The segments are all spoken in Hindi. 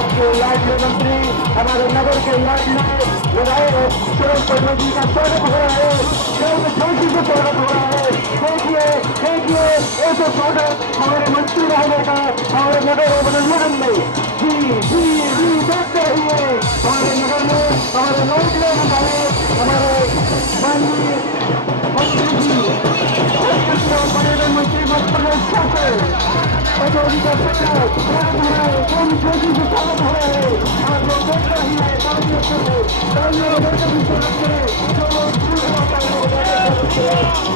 आपके लाडले मंत्री हमारे नगर के लाडले विधायक सुरेश पटेल जी का स्वागत हो रहा है, जोशी से स्वागत हो रहा है। देखिए देखिए ऐसे स्वागत हमारे मंत्री रहने का हमारे नगर निगम में जी जी जी देखते रहिए हमारे नगर में हमारे लाडले विधायक हमारे माननीय मंत्री जी पर्यटन मंत्री प्रदेश शासन पटौदी का स्वागत हो रहा है, जोशी से स्वागत हो रहा है। आप लोग देख रही है तालियों से तालियों लेकर भी स्वागत करें, जो लोग दूर होता है वो स्वागत करें।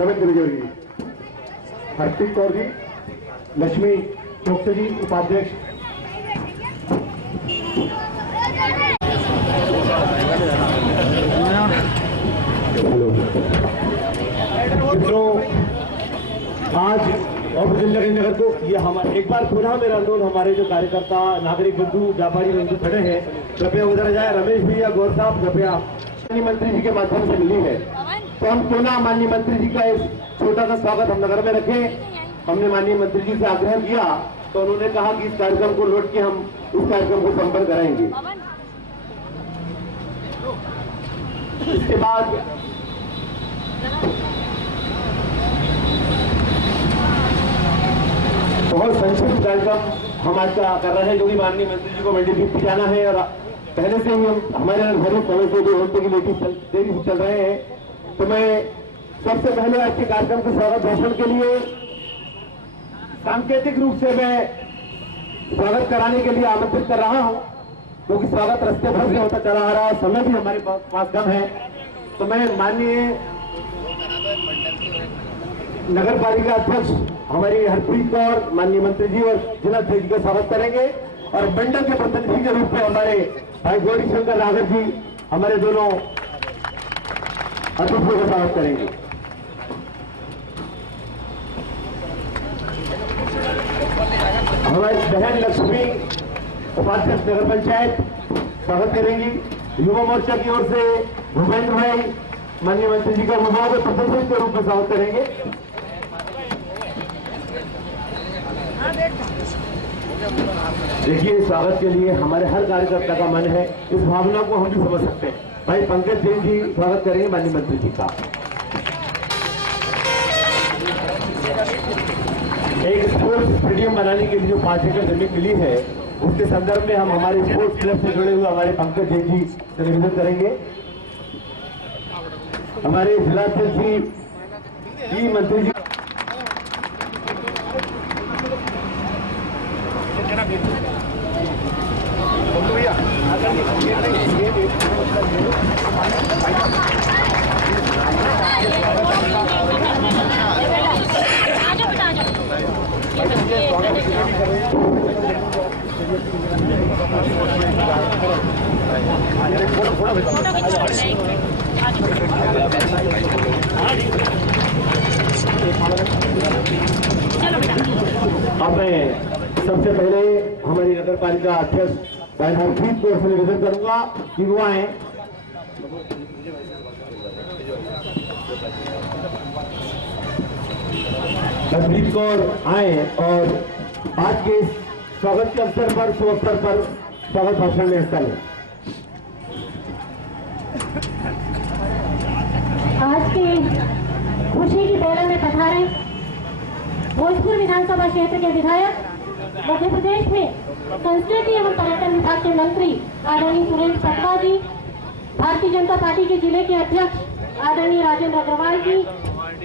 रविंद्र जोरी जी, हरप्रीत कौर जी, लक्ष्मी चौकसे जी उपाध्यक्ष, मित्रों आज और नगर को ये हमारे एक बार पुनः मेरा अनुरोध, हमारे जो कार्यकर्ता नागरिक बंधु व्यापारी बंधु खड़े हैं, कृपया उधर जाए। रमेश भैया, गौर साहब, कृपया माननीय मंत्री जी के माध्यम से मिली है तो हम क्यों ना माननीय मंत्री जी का इस छोटा सा स्वागत हम नगर में रखें। हमने माननीय मंत्री जी से आग्रह किया तो उन्होंने कहा कि इस कार्यक्रम को लौट के हम इस कार्यक्रम को संपन्न कराएंगे। इसके बाद बहुत संक्षिप्त कार्यक्रम हम आज का कर रहे हैं, जो कि माननीय मंत्री जी को मंडी भी जाना है और पहले से ही हम हमारे निर्धारित समय से भी होते की देरी से चल रहे हैं। तो मैं सबसे पहले आज के कार्यक्रम के स्वागत भाषण के लिए सांकेतिक रूप से मैं स्वागत कराने के लिए आमंत्रित कर रहा हूं, क्योंकि स्वागत रास्ते भर से होता चला आ रहा है, समय भी हमारे पास कम है। तो मैं माननीय नगर पालिका अध्यक्ष हमारी हरप्रीत कौर, माननीय मंत्री जी और जिला अध्यक्ष का स्वागत करेंगे और मंडल के प्रतिनिधि के रूप में हमारे भाई गौरी शंकर नागर जी, हमारे दोनों अध्यक्षों का स्वागत करेंगे। हमारी बहन लक्ष्मी उपाध्यक्ष नगर पंचायत स्वागत करेंगी। युवा मोर्चा की ओर से भूपेंद्र भाई माननीय मंत्री जी का युवाओं के प्रतिनिधि के रूप में स्वागत करेंगे। देखिए, स्वागत के लिए हमारे हर कार्यकर्ता का मन है, इस भावना को हम भी समझ सकते हैं। भाई पंकज जैन जी स्वागत करेंगे माननीय मंत्री जी का। एक स्पोर्ट्स स्टेडियम बनाने के लिए जो 5 एकड़ जमीन मिली है, उसके संदर्भ में हम हमारे स्पोर्ट्स क्लब से जुड़े हुए हमारे पंकज जैन जी से निवेदन करेंगे। हमारे जिलाध्यक्ष जी, मंत्री जी अब मैं सबसे पहले हमारी नगर पालिका अध्यक्ष भाई हरप्रीत कौर से निवेदन करूंगा कि वो आए। हरप्रीत कौर आए और आज के स्वागत के अवसर पर, शुभ अवसर पर स्वागत भाषण में हिस्सा लें। आज के खुशी की बेला में पधारे भोजपुर विधानसभा क्षेत्र के विधायक, मध्य प्रदेश में संस्कृति एवं पर्यटन विभाग के मंत्री आदरणीय सुरेश पटवा जी, भारतीय जनता पार्टी के जिले के अध्यक्ष आदरणीय राजेंद्र अग्रवाल जी,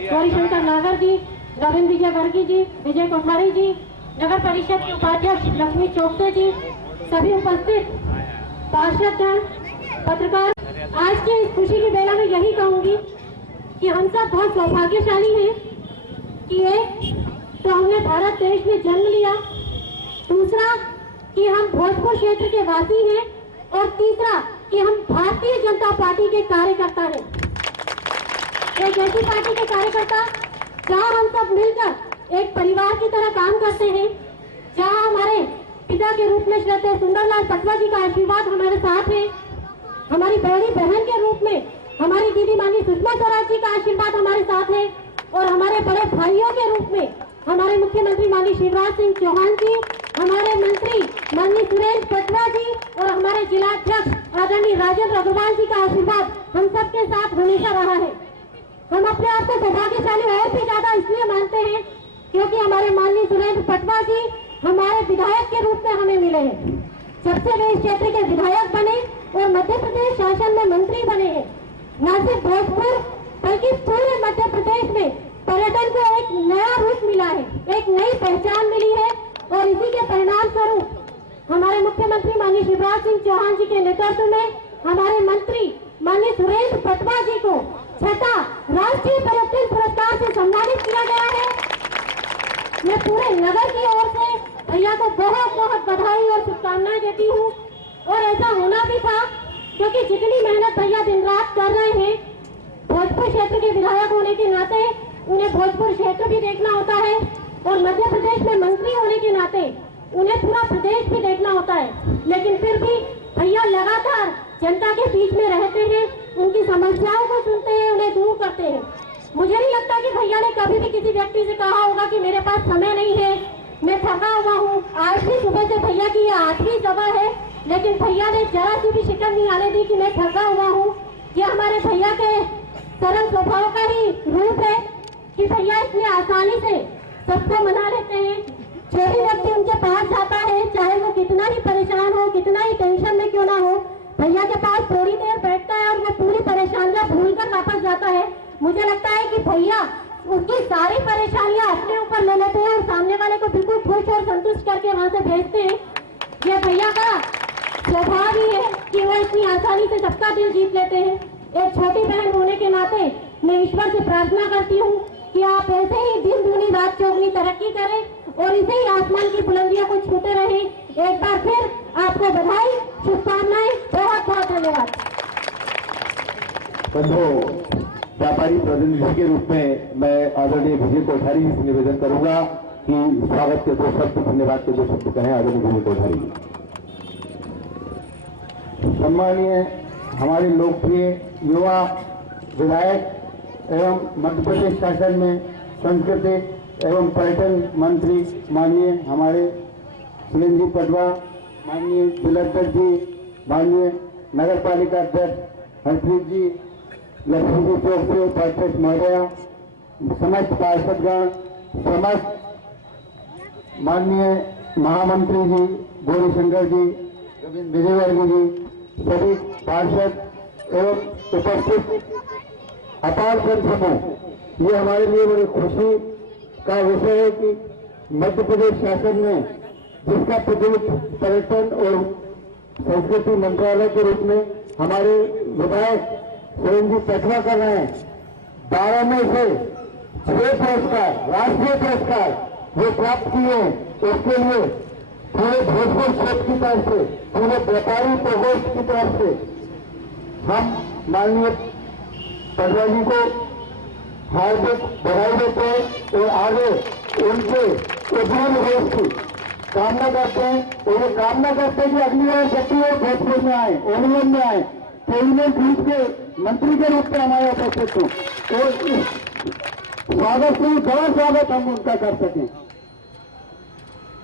गौरी शंकर नागर जी, रविंद्र विजय वर्गी जी, विजय कोठारी जी, नगर परिषद के उपाध्यक्ष लक्ष्मी चौकसे जी, सभी उपस्थित पार्षदगण, पत्रकार, आज के इस खुशी की बेला में यही कहूंगी कि हम सब बहुत सौभाग्यशाली हैं कि एक तो हमने भारत देश में जन्म लिया, दूसरा कि हम भोजपुर क्षेत्र के वासी हैं और तीसरा कि हम भारतीय जनता पार्टी के कार्यकर्ता हैं। एक ऐसी पार्टी के कार्यकर्ता जहां हम सब मिलकर एक परिवार की तरह काम करते हैं, जहां हमारे पिता के रूप में श्रद्धेय सुंदरलाल पटवा जी का आशीर्वाद हमारे साथ है, हमारी बड़ी बहन के रूप में हमारी दीदी माननीय सुषमा स्वराज जी का आशीर्वाद हमारे साथ है और हमारे बड़े भाइयों के रूप में हमारे मुख्यमंत्री माननीय शिवराज सिंह चौहान जी, हमारे मंत्री माननीय सुरेश पटवा जी और हमारे जिलाध्यक्ष आदरणीय राजेंद्र अग्रवाल जी का आशीर्वाद हम सबके साथ हमेशा रहा है। हम अपने आप को सौभाग्यशाली और भी ज्यादा इसलिए मानते हैं क्योंकि हमारे माननीय सुरेश पटवा जी हमारे विधायक के रूप में हमें मिले हैं। जब से वे इस क्षेत्र के विधायक बने और मध्य प्रदेश शासन में मंत्री बने हैं, न सिर्फ भोजपुर बल्कि पूरे मध्य प्रदेश में पर्यटन को एक नया रूप मिला है, एक नई पहचान मिली है और इसी के परिणाम स्वरूप हमारे मुख्यमंत्री माननीय शिवराज सिंह चौहान जी के नेतृत्व में हमारे मंत्री माननीय सुरेश पटवा जी को 6था राष्ट्रीय पर्यटन पुरस्कार से मैं पूरे नगर की ओर से भैया को बहुत बहुत बधाई और शुभकामनाएं देती हूँ। और ऐसा होना भी था, क्योंकि जितनी मेहनत भैया दिन रात कर रहे हैं, भोजपुर क्षेत्र के विधायक होने के नाते उन्हें भोजपुर क्षेत्र भी देखना होता है और मध्य प्रदेश में मंत्री होने के नाते उन्हें पूरा प्रदेश भी देखना होता है। लेकिन फिर भी भैया लगातार जनता के बीच में रहते हैं, उनकी समस्याओं को सुनते हैं, उन्हें दूर करते हैं। मुझे नहीं लगता कि भैया ने कभी भी किसी व्यक्ति से कहा होगा कि मेरे पास समय नहीं है, मैं थका हुआ हूँ। आज भी सुबह से भैया की ये 8वीं सभा है, लेकिन भैया ने जरा सी भी शिकन नहीं आने दी कि मैं थका हुआ हूँ। ये हमारे भैया के सरल स्वभाव का ही रूप है कि भैया इतनी आसानी से सबको मना लेते हैं। जो भी व्यक्ति उनके पास जाता है, चाहे वो कितना ही परेशान हो, कितना ही टेंशन में क्यों ना हो, भैया के पास थोड़ी देर बैठता है और वो पूरी परेशानियां भूलकर वापस जाता है। मुझे लगता है कि भैया उसकी सारी परेशानियां अपने ऊपर ले लेते हैं और सामने वाले को बिल्कुल खुश और संतुष्ट करके वहां से भेजते हैं। ये भैया का स्वभाव ही है कि वो इतनी आसानी से सबका दिल जीत लेते हैं। एक छोटी बहन होने के नाते मैं ईश्वर से प्रार्थना करती हूँ कि आप ऐसे ही दिन दूनी रात चौगुनी तरक्की करें और इसे ही आसमान की बुलंदियों को छूते रहें। एक बार फिर आपको बधाई, शुभकामनाएं, बहुत बहुत धन्यवाद। बंधुओं, व्यापारी प्रतिनिधि के रूप में मैं आदरणीय विजय कोठारी से निवेदन करूंगा कि स्वागत के 2 शब्द, धन्यवाद के 2 शब्द कहें आदरणीय विजय कोठारी। सम्मानीय हमारे लोकप्रिय युवा विधायक एवं मध्य प्रदेश शासन में संस्कृति एवं पर्यटन मंत्री माननीय हमारे सुरेंद्र जी पटवा, माननीय तिलक जी, माननीय नगर पालिका अध्यक्ष हरप्रीत जी, लक्ष्मी जी चौक से उपाध्यक्ष महोदया, समस्त पार्षदगण, समस्त माननीय महामंत्री जी गौरीशंकर जी, विजयवर्गीय जी, सभी पार्षद एवं उपस्थित अपार जनसमूह, ये हमारे लिए बड़ी खुशी का विषय है कि मध्य प्रदेश शासन में जिसका प्रतिनिधित्व पर्यटन और संस्कृति मंत्रालय के रूप में हमारे विधायक सुरेंद्र जी पटवा कर रहे हैं। 12 में से 6 पुरस्कार, राष्ट्रीय पुरस्कार वो प्राप्त किए हैं। उसके लिए पूरे भोजपुर क्षेत्र की तरफ से, पूरे व्यापारी प्रकोष्ठ की तरफ से हम माननीय पटवा जी को हार्दिक बधाई देते हैं और आगे उनके उज्जवल भविष्य की कामना करते हैं। और ये कामना करते हैं कि अगली बार जब भी वो भोजपुर में आए, ओनलन में आए, कैबिनेट रूप के मंत्री के रूप में हमारे उपस्थित हों और इस स्वागत से बड़ा स्वागत हम उनका कर सकें।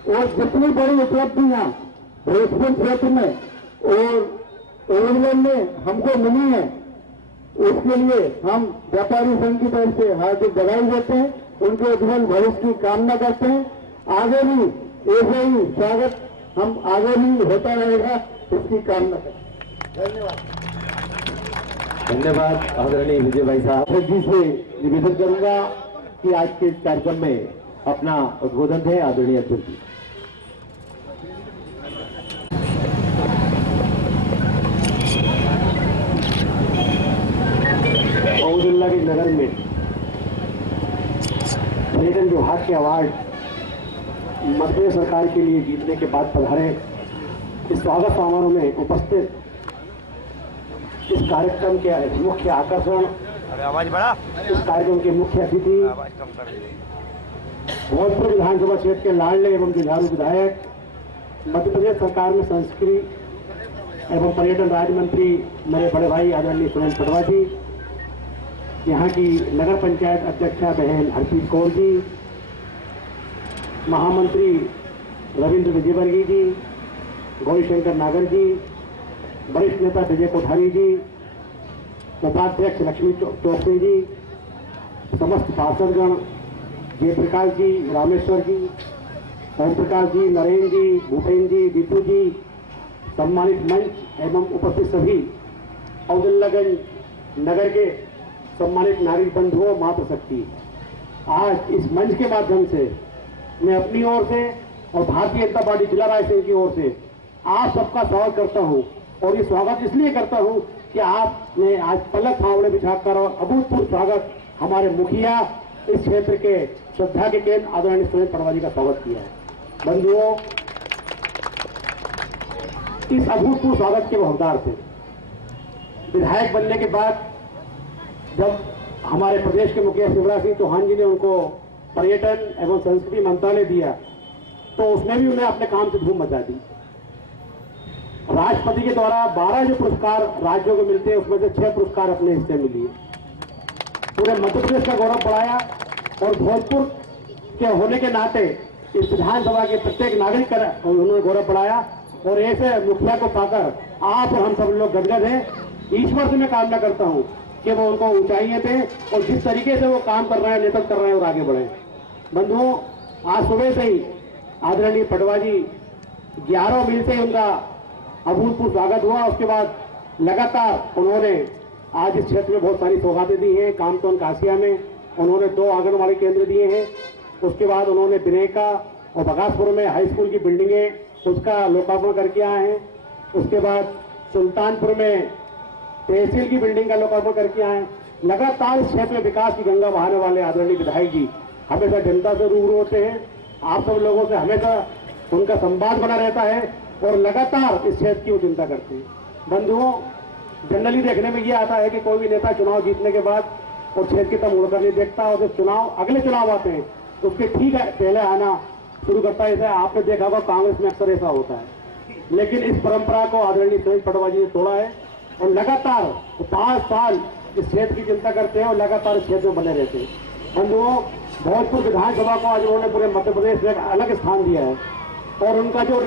और जितनी बड़ी उपलब्धियां भोजपुर क्षेत्र में और ओनलन में हमको मिली है, उसके लिए हम व्यापारी संघ की तरफ से हार्दिक बधाई देते हैं, उनके उज्जवल भविष्य की कामना करते हैं। आगे भी ऐसे ही स्वागत हम आगे भी होता रहेगा, इसकी कामना करते हैं। धन्यवाद। धन्यवाद आदरणीय विजय भाई साहब जी से निवेदन करूंगा कि आज के कार्यक्रम में अपना उद्बोधन है आदरणीय अध्यक्ष जी। औदुल्ला के नगर में पर्यटन विभाग के अवार्ड मध्य प्रदेश सरकार के लिए जीतने के बाद पधारे इस स्वागत समारोह में उपस्थित इस कार्यक्रम के मुख्य आकर्षण, इस कार्यक्रम के मुख्य अतिथि भोजपुर विधानसभा क्षेत्र के लाडले एवं जुझारू विधायक, मध्य प्रदेश सरकार में संस्कृति एवं पर्यटन राज्य मंत्री मेरे बड़े भाई आदरणीय सुरेंद्र पटवा जी, यहाँ की नगर पंचायत अध्यक्षा बहन हरप्रीत कौर जी, महामंत्री रविंद्र विजयवर्गीय जी, गौरीशंकर नागर जी, वरिष्ठ नेता विजय कोठारी जी, उपाध्यक्ष लक्ष्मी चौकसी जी, समस्त पार्षदगण, जयप्रकाश जी, रामेश्वर जी, ओम प्रकाश जी, नरेंद्र जी, भूपेन्द्र जी, दीपू जी, सम्मानित मंच एवं उपस्थित सभी औदुल्लागंज नगर के सम्मानित नागरिक बंधुओं, मातृ शक्ति, आज इस मंच के माध्यम से मैं अपनी ओर से और भारतीय जनता पार्टी जिला रायसेन की ओर से आप सबका स्वागत करता हूं। और ये स्वागत इसलिए करता हूं कि आपने आज पलक फावड़े बिछाकर और अभूतपूर्व स्वागत हमारे मुखिया इस क्षेत्र के श्रद्धा के केंद्र आदरणीय सुरेश पटवा जी का स्वागत किया है। बंधुओं, इस अभूतपूर्व स्वागत के वो हकदार थे। विधायक बनने के बाद जब हमारे प्रदेश के मुखिया शिवराज सिंह चौहान जी ने उनको पर्यटन एवं संस्कृति मंत्रालय दिया तो उसमें भी उन्हें अपने काम से धूम मचा दी। राष्ट्रपति के द्वारा 12 जो पुरस्कार राज्यों को मिलते हैं उसमें से 6 पुरस्कार अपने हिस्से में लिए। पूरे मध्य प्रदेश का गौरव बढ़ाया और भोजपुर के होने के नाते इस विधानसभा के प्रत्येक नागरिक का उन्होंने गौरव बढ़ाया और ऐसे मुखिया को पाकर आप और हम सब लोग गदगद हैं। ईश्वर से मैं कामना करता हूं कि वो उनको ऊंचाइयां थे और जिस तरीके से वो काम कर रहे हैं, नेतृत्व कर रहे हैं और आगे बढ़े। बंधुओं, आज सुबह से ही आदरणीय पटवा जी 11 मील से उनका अभूतपूर्व स्वागत हुआ। उसके बाद लगातार उन्होंने आज इस क्षेत्र में बहुत सारी सौगातें दी हैं। कामतौन कासिया में उन्होंने 2 आंगनबाड़ी केंद्र दिए हैं। उसके बाद उन्होंने बिनेका और बगासपुर में हाई स्कूल की बिल्डिंगें उसका लोकार्पण करके आए हैं। उसके बाद सुल्तानपुर में तहसील की बिल्डिंग का लोकार्पण करके आए हैं। लगातार इस क्षेत्र में विकास की गंगा बहाने वाले आदरणीय विधायक जी हमेशा जनता से रूबरू होते हैं। आप सब लोगों से हमेशा उनका संवाद बना रहता है और लगातार इस क्षेत्र की वो चिंता करते हैं। बंधुओं, जनरली देखने में ये आता है कि कोई भी नेता चुनाव जीतने के बाद और क्षेत्र की तरफ मुड़कर नहीं देखता और जब अगले चुनाव आते हैं तो उसके ठीक है पहले आना शुरू करता है। ऐसा आपने देखा होगा, कांग्रेस में अक्सर ऐसा होता है। लेकिन इस परंपरा को आदरणीय सुरेश पटवा जी ने तोड़ा है और लगातार 5 साल इस क्षेत्र की चिंता करते हैं और लगातार इस क्षेत्र में बने रहते हैं। बंधुओं, भोजपुर विधानसभा को आज उन्होंने पूरे मध्य प्रदेश में एक अलग स्थान दिया है और उनका जो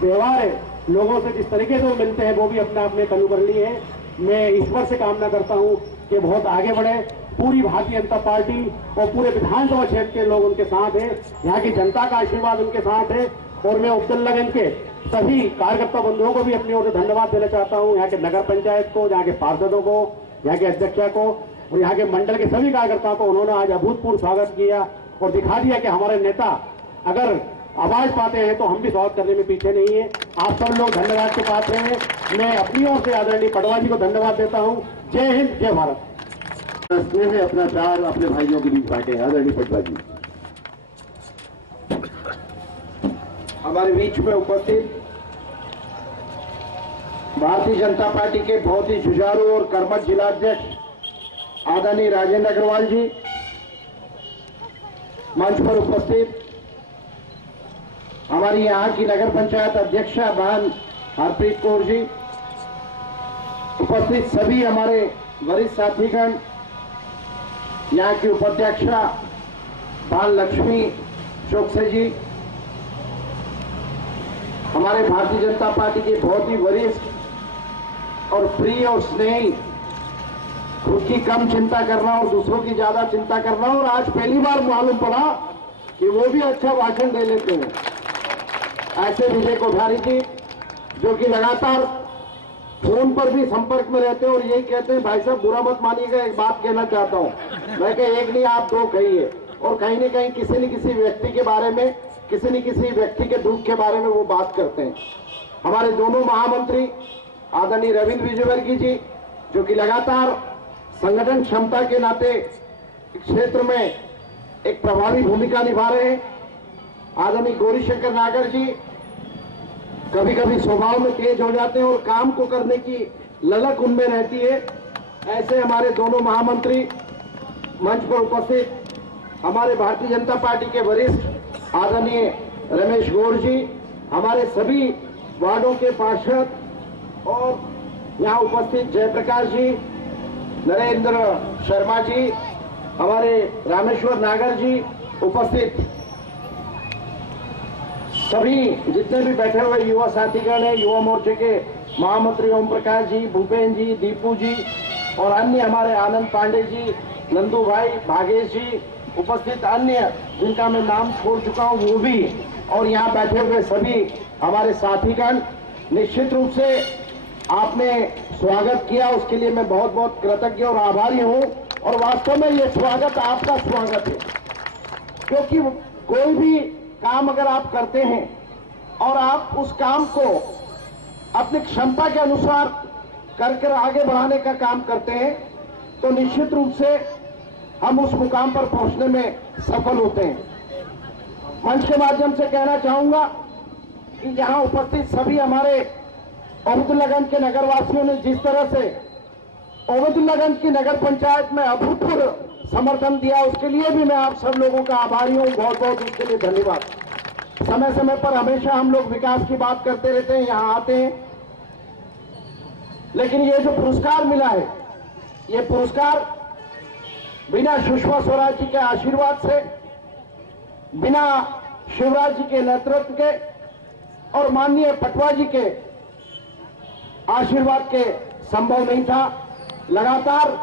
व्यवहार है लोगों से जिस तरीके से वो मिलते हैं वो भी अपने आप में अनुकरणीय है। मैं ईश्वर से कामना करता हूं कि बहुत आगे बढ़े। पूरी भारतीय जनता पार्टी और पूरे विधानसभा क्षेत्र के लोग उनके साथ हैं। यहाँ की जनता का आशीर्वाद उनके साथ है और मैं उपजलगंज के सभी कार्यकर्ता बंधुओं को भी अपनी ओर से धन्यवाद देना चाहता हूँ। यहाँ के नगर पंचायत को, यहाँ के पार्षदों को, यहाँ के अध्यक्षा को और यहाँ के मंडल के सभी कार्यकर्ताओं को उन्होंने आज अभूतपूर्व स्वागत किया और दिखा दिया कि हमारे नेता अगर आवाज पाते हैं तो हम भी स्वागत करने में पीछे नहीं है। आप सब लोग धन्यवाद के पात्र हैं। मैं अपनी ओर से आदरणीय पटवा जी को धन्यवाद देता हूं। जय हिंद, जय भारत। में अपना प्यार अपने भाइयों के बीच बांटे आदरणीय पटवा जी। हमारे बीच में उपस्थित भारतीय जनता पार्टी के बहुत ही जुझारू और कर्मठ जिलाध्यक्ष आदरणीय राजेंद्र अग्रवाल जी, मंच पर उपस्थित हमारी यहाँ की नगर पंचायत अध्यक्षा बहन हरप्रीत कौर जी, उपस्थित सभी हमारे वरिष्ठ साथीगण, यहाँ की उपाध्यक्षा बहन लक्ष्मी चौकसे जी, हमारे भारतीय जनता पार्टी के बहुत ही वरिष्ठ और प्रिय और स्नेही, खुद की कम चिंता करना और दूसरों की ज्यादा चिंता करना, और आज पहली बार मालूम पड़ा कि वो भी अच्छा भाषण दे लेते हैं, ऐसे विजय कोठारी जी जो कि लगातार फोन पर भी संपर्क में रहते हैं और यही कहते हैं भाई साहब बुरा मत मानिएगा, एक बात कहना चाहता हूं। मैं कह एक नहीं आप 2 कहिए, और कहीं न कहीं किसी न किसी व्यक्ति के बारे में, किसी न किसी व्यक्ति के दुख के बारे में वो बात करते हैं। हमारे दोनों महामंत्री आदरणीय रविंद्र विजयवर्गीय जी जो कि लगातार संगठन क्षमता के नाते क्षेत्र में एक प्रभावी भूमिका निभा रहे हैं। आदरणीय गौरीशंकर नागर जी कभी कभी स्वभाव में तेज हो जाते हैं और काम को करने की ललक उनमें रहती है। ऐसे हमारे दोनों महामंत्री मंच पर उपस्थित हमारे भारतीय जनता पार्टी के वरिष्ठ आदरणीय रमेश गौर जी, हमारे सभी वार्डों के पार्षद और यहाँ उपस्थित जयप्रकाश जी, नरेंद्र शर्मा जी, हमारे रामेश्वर नागर जी, उपस्थित सभी जितने भी बैठे हुए युवा साथीगण हैं, युवा मोर्चे के महामंत्री ओम प्रकाश जी, भूपेन जी, दीपू जी और अन्य हमारे आनंद पांडे जी, नंदू भाई, भागेश जी, उपस्थित अन्य जिनका मैं नाम छोड़ चुका हूं वो भी, और यहाँ बैठे हुए सभी हमारे साथीगण, निश्चित रूप से आपने स्वागत किया उसके लिए मैं बहुत बहुत कृतज्ञ और आभारी हूं। और वास्तव में ये स्वागत आपका स्वागत है, क्योंकि कोई भी काम अगर आप करते हैं और आप उस काम को अपनी क्षमता के अनुसार कर आगे बढ़ाने का काम करते हैं तो निश्चित रूप से हम उस मुकाम पर पहुंचने में सफल होते हैं। मंच के माध्यम से कहना चाहूंगा कि यहां उपस्थित सभी हमारे ओबेदुल्लागंज के नगरवासियों ने जिस तरह से ओबेदुल्लागंज की नगर पंचायत में अभूतपूर्व समर्थन दिया, उसके लिए भी मैं आप सब लोगों का आभारी हूं। बहुत बहुत उसके लिए धन्यवाद। समय समय पर हमेशा हम लोग विकास की बात करते रहते हैं, यहां आते हैं, लेकिन ये जो पुरस्कार मिला है, ये पुरस्कार बिना सुषमा स्वराज जी के आशीर्वाद से, बिना शिवराज जी के नेतृत्व के और माननीय पटवा जी के आशीर्वाद के संभव नहीं था। लगातार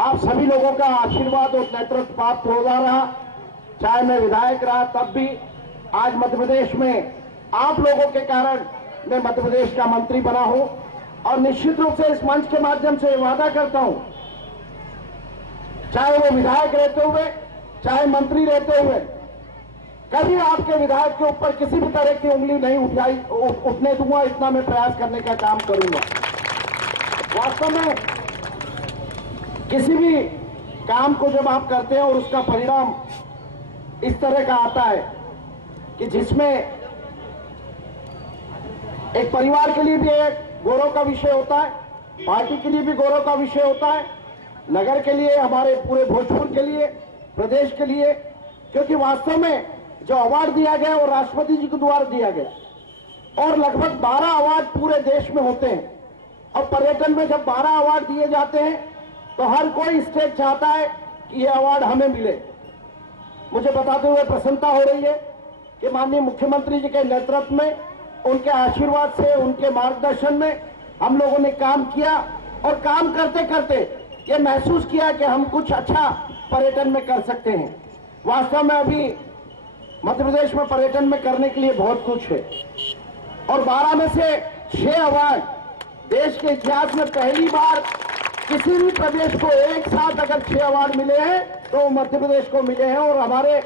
आप सभी लोगों का आशीर्वाद और नेतृत्व प्राप्त होता रहा। चाहे मैं विधायक रहा तब भी, आज मध्य प्रदेश में आप लोगों के कारण मैं मध्य प्रदेश का मंत्री बना हूं और निश्चित रूप से इस मंच के माध्यम से वादा करता हूं, चाहे वो विधायक रहते हुए, चाहे मंत्री रहते हुए, कभी आपके विधायक के ऊपर किसी भी तरह की उंगली नहीं उठने दूंगा। इतना मैं प्रयास करने का काम करूंगा। वास्तव में किसी भी काम को जब आप करते हैं और उसका परिणाम इस तरह का आता है कि जिसमें एक परिवार के लिए भी एक गौरव का विषय होता है, पार्टी के लिए भी गौरव का विषय होता है, नगर के लिए, हमारे पूरे भोजपुर के लिए, प्रदेश के लिए, क्योंकि वास्तव में जो अवार्ड दिया गया वो राष्ट्रपति जी के द्वारा दिया गया और लगभग 12 अवार्ड पूरे देश में होते हैं। और पर्यटन में जब 12 अवार्ड दिए जाते हैं तो हर कोई स्टेट चाहता है कि ये अवार्ड हमें मिले। मुझे बताते हुए प्रसन्नता हो रही है कि माननीय मुख्यमंत्री जी के नेतृत्व में, उनके आशीर्वाद से, उनके मार्गदर्शन में हम लोगों ने काम किया और काम करते करते ये महसूस किया कि हम कुछ अच्छा पर्यटन में कर सकते हैं। वास्तव में अभी मध्य प्रदेश में पर्यटन में करने के लिए बहुत कुछ है और 12 में से 6 अवार्ड देश के इतिहास में पहली बार किसी भी प्रदेश को एक साथ अगर 6 अवार्ड मिले हैं तो मध्य प्रदेश को मिले हैं और हमारे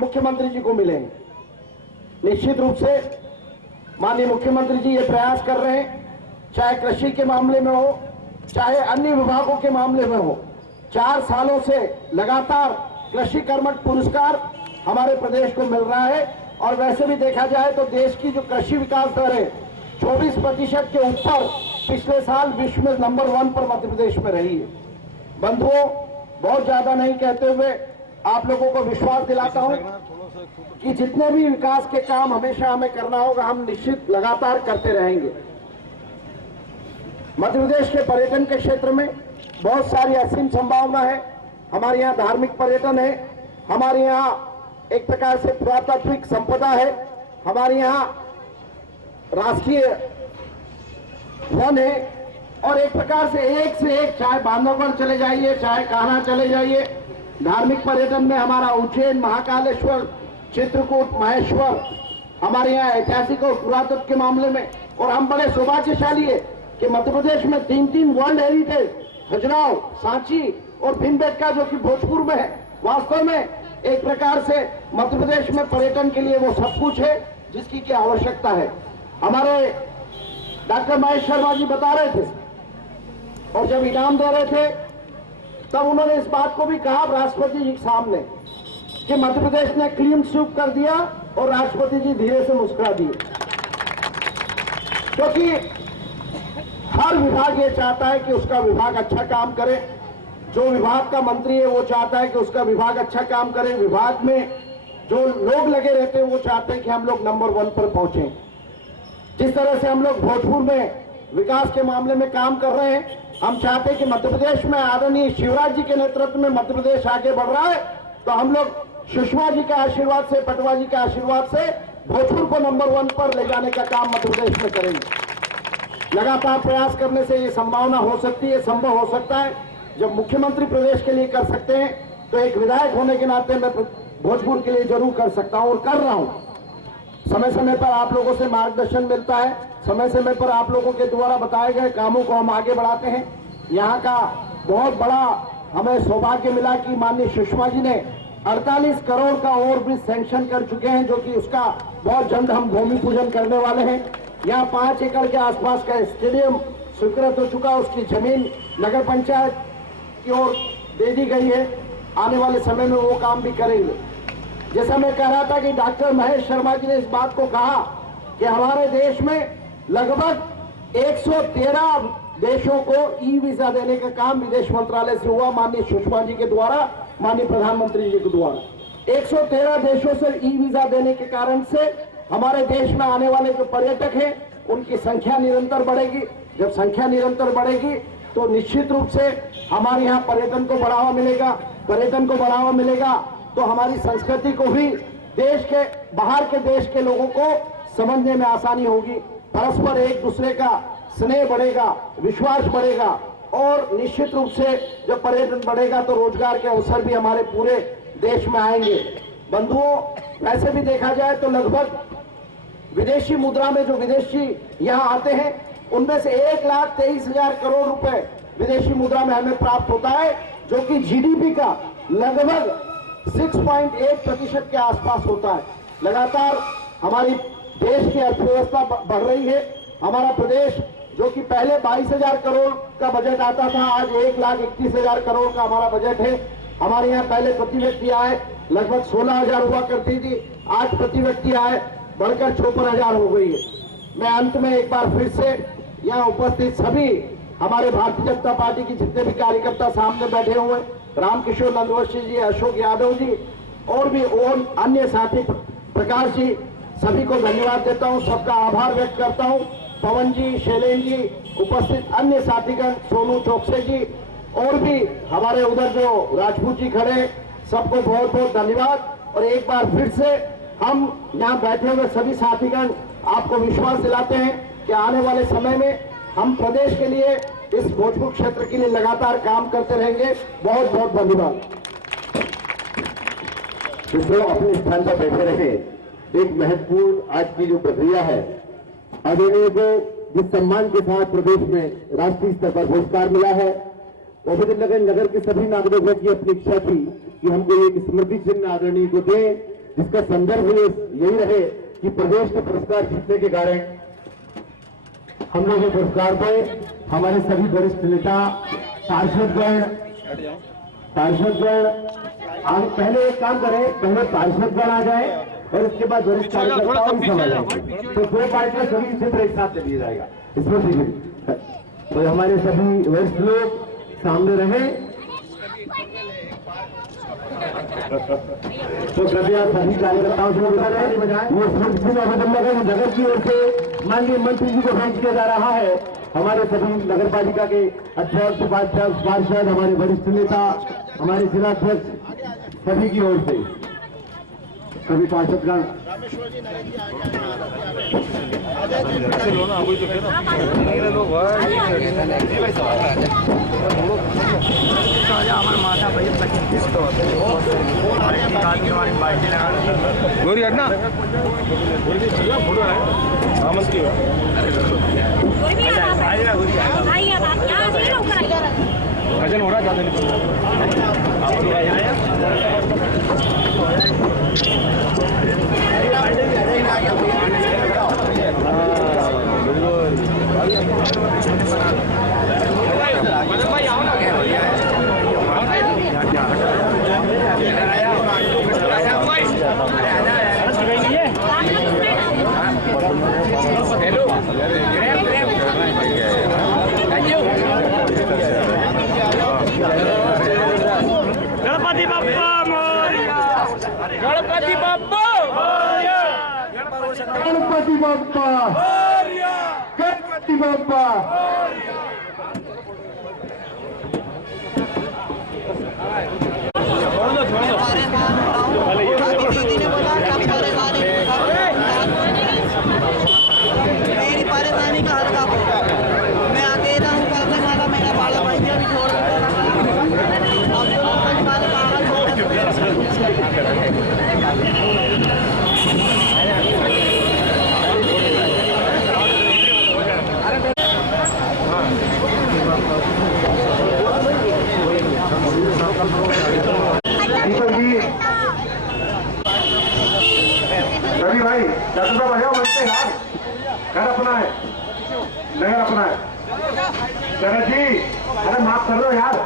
मुख्यमंत्री जी को मिले हैं। निश्चित रूप से माननीय मुख्यमंत्री जी ये प्रयास कर रहे हैं, चाहे कृषि के मामले में हो, चाहे अन्य विभागों के मामले में हो। 4 सालों से लगातार कृषि कर्मठ पुरस्कार हमारे प्रदेश को मिल रहा है और वैसे भी देखा जाए तो देश की जो कृषि विकास दर है 24% के ऊपर पिछले साल विश्व में नंबर 1 पर मध्य प्रदेश में रही है। बंधुओं, बहुत ज्यादा नहीं कहते हुए आप लोगों को विश्वास दिलाता हूं कि जितने भी विकास के काम हमेशा हमें करना होगा, हम निश्चित लगातार करते रहेंगे। मध्य प्रदेश के पर्यटन के क्षेत्र में बहुत सारी असीम संभावना है। हमारे यहाँ धार्मिक पर्यटन है, हमारे यहाँ एक प्रकार से पुरातात्विक संपदा है, हमारे यहाँ राष्ट्रीय वन है और एक प्रकार से एक, चाहे बांधवगढ़ चले जाइए, चाहे कान्हा चले जाइए। धार्मिक पर्यटन में हमारा उज्जैन, महाकालेश्वर, चित्रकूट, महेश्वर, हमारे यहाँ ऐतिहासिक और पुरातत्व के मामले में, और हम बड़े सौभाग्यशाली है कि मध्य प्रदेश में 3 वर्ल्ड हेरिटेज, खजुराहो, सांची और भीमबेटका जो कि भोजपुर में है। वास्तव में एक प्रकार से मध्य प्रदेश में पर्यटन के लिए वो सब कुछ है जिसकी की आवश्यकता है। हमारे डॉक्टर महेश शर्मा जी बता रहे थे और जब इनाम दे रहे थे तब उन्होंने इस बात को भी कहा राष्ट्रपति जी के सामने कि मध्य प्रदेश ने क्लीन स्वीप कर दिया और राष्ट्रपति जी धीरे से मुस्कुरा दिए, क्योंकि हर विभाग ये चाहता है कि उसका विभाग अच्छा काम करे। जो विभाग का मंत्री है वो चाहता है कि उसका विभाग अच्छा काम करे। विभाग में जो लोग लगे रहते हैं वो चाहते हैं कि हम लोग नंबर 1 पर पहुंचे। जिस तरह से हम लोग भोजपुर में विकास के मामले में काम कर रहे हैं, हम चाहते हैं कि मध्य प्रदेश में आदरणीय शिवराज जी के नेतृत्व में मध्य प्रदेश आगे बढ़ रहा है, तो हम लोग सुषमा जी के आशीर्वाद से, पटवा जी के आशीर्वाद से भोजपुर को नंबर 1 पर ले जाने का काम मध्य प्रदेश में करेंगे। लगातार प्रयास करने से ये संभावना हो सकती है, संभव हो सकता है। जब मुख्यमंत्री प्रदेश के लिए कर सकते हैं तो एक विधायक होने के नाते मैं भोजपुर के लिए जरूर कर सकता हूं और कर रहा हूं। समय समय पर आप लोगों से मार्गदर्शन मिलता है, समय समय पर आप लोगों के द्वारा बताए गए कामों को हम आगे बढ़ाते हैं। यहाँ का बहुत बड़ा हमें सौभाग्य मिला कि माननीय सुषमा जी ने 48 करोड़ का ओवरब्रिज सैंक्शन कर चुके हैं, जो कि उसका बहुत जल्द हम भूमि पूजन करने वाले हैं। यहाँ 5 एकड़ के आसपास का स्टेडियम स्वीकृत हो चुका, उसकी जमीन नगर पंचायत की ओर दे दी गई है, आने वाले समय में वो काम भी करेंगे। जैसा मैं कह रहा था कि डॉक्टर महेश शर्मा जी ने इस बात को कहा कि हमारे देश में लगभग 113 देशों को ई वीजा देने का काम विदेश मंत्रालय से हुआ, माननीय सुषमा जी के द्वारा, माननीय प्रधानमंत्री जी के द्वारा। 113 देशों से ई वीजा देने के कारण से हमारे देश में आने वाले जो पर्यटक हैं उनकी संख्या निरंतर बढ़ेगी। जब संख्या निरंतर बढ़ेगी तो निश्चित रूप से हमारे यहाँ पर्यटन को बढ़ावा मिलेगा। पर्यटन को बढ़ावा मिलेगा तो हमारी संस्कृति को भी देश के बाहर के देश के लोगों को समझने में आसानी होगी। परस्पर एक दूसरे का स्नेह बढ़ेगा, विश्वास बढ़ेगा और निश्चित रूप से जब पर्यटन बढ़ेगा तो रोजगार के अवसर भी हमारे पूरे देश में आएंगे। बंधुओं, वैसे भी देखा जाए तो लगभग विदेशी मुद्रा में जो विदेशी यहाँ आते हैं उनमें से 1,23,000 करोड़ रुपए विदेशी मुद्रा में हमें प्राप्त होता है, जो कि जीडीपी का लगभग 6.8% के आसपास होता है। लगातार हमारी देश की अर्थव्यवस्था बढ़ रही है। हमारा प्रदेश जो कि पहले 22,000 करोड़ का बजट आता था, आज 1,31,000 करोड़ का हमारा बजट है। हमारे यहाँ पहले प्रति व्यक्ति आय लगभग 16,000 हुआ करती थी, आज प्रति व्यक्ति आय बढ़कर 54,000 हो गई है। मैं अंत में एक बार फिर से यहाँ उपस्थित सभी हमारे भारतीय जनता पार्टी के जितने भी कार्यकर्ता सामने बैठे हुए, रामकिशोर नंदवंशी जी, अशोक यादव जी और भी और अन्य साथी, प्रकाश जी, सभी को धन्यवाद देता हूँ, सबका आभार व्यक्त करता हूँ। पवन जी, शैलेंद्र जी, उपस्थित अन्य साथीगण, सोनू चौकसे जी और भी हमारे उधर जो राजपूत जी खड़े, सबको बहुत बहुत धन्यवाद। और एक बार फिर से हम यहाँ बैठे हुए सभी साथीगण आपको विश्वास दिलाते हैं कि आने वाले समय में हम प्रदेश के लिए, इस भोजपुर क्षेत्र के लिए लगातार काम करते रहेंगे। बहुत बहुत धन्यवाद। जो अपने स्थान पर बैठे रहे, एक महत्वपूर्ण आज की जो प्रक्रिया है, आदरणीय को जिस सम्मान के साथ प्रदेश में राष्ट्रीय स्तर पर पुरस्कार मिला है, गोविंद नगर के सभी नागरिकों की अपनी इच्छा थी कि हमको एक स्मृति चिन्ह आदरणीय को दें, जिसका संदर्भ यही रहे कि प्रदेश के पुरस्कार जीतने के कारण हम लोग ये पुरस्कार पे हमारे सभी वरिष्ठ नेता, पार्षदगण आगे पहले एक काम करें, पहले पार्षदगण आ जाए और उसके बाद वरिष्ठ कार्यकर्ता भी समझ आएंगे, तो दो पार्टियां सभी क्षेत्र एक साथ ले लिया जाएगा इसमें। तो हमारे सभी वरिष्ठ लोग सामने रहे, तो कृपया सभी कार्यकर्ताओं से बता रहे वो नगर की ओर से माननीय मंत्री जी को भेंट किया जा रहा है। हमारे सभी नगर पालिका के अध्यक्ष, उपाध्यक्ष, पार्षद, हमारे वरिष्ठ नेता, हमारे जिलाध्यक्ष सभी की ओर से सभी पार्षदगण गोरी हटना फोटो है आमस की भजन हो रहा ज्यादा गणपति बाप्पा मोरया, गणपति बाप्पा मोरया, गणपति बाप्पा मोरया, गणपति बाप्पा। दीदी ने बोला मेरी परेशानी का हल्का होगा। मैं अकेला हूँ, करने वाला मेरा बड़ा भाई भी छोड़ रवि भाई दस तो बजाओ बजते यार, घर अपना है, नगर अपना है। शरद जी अरे माफ कर दो यार।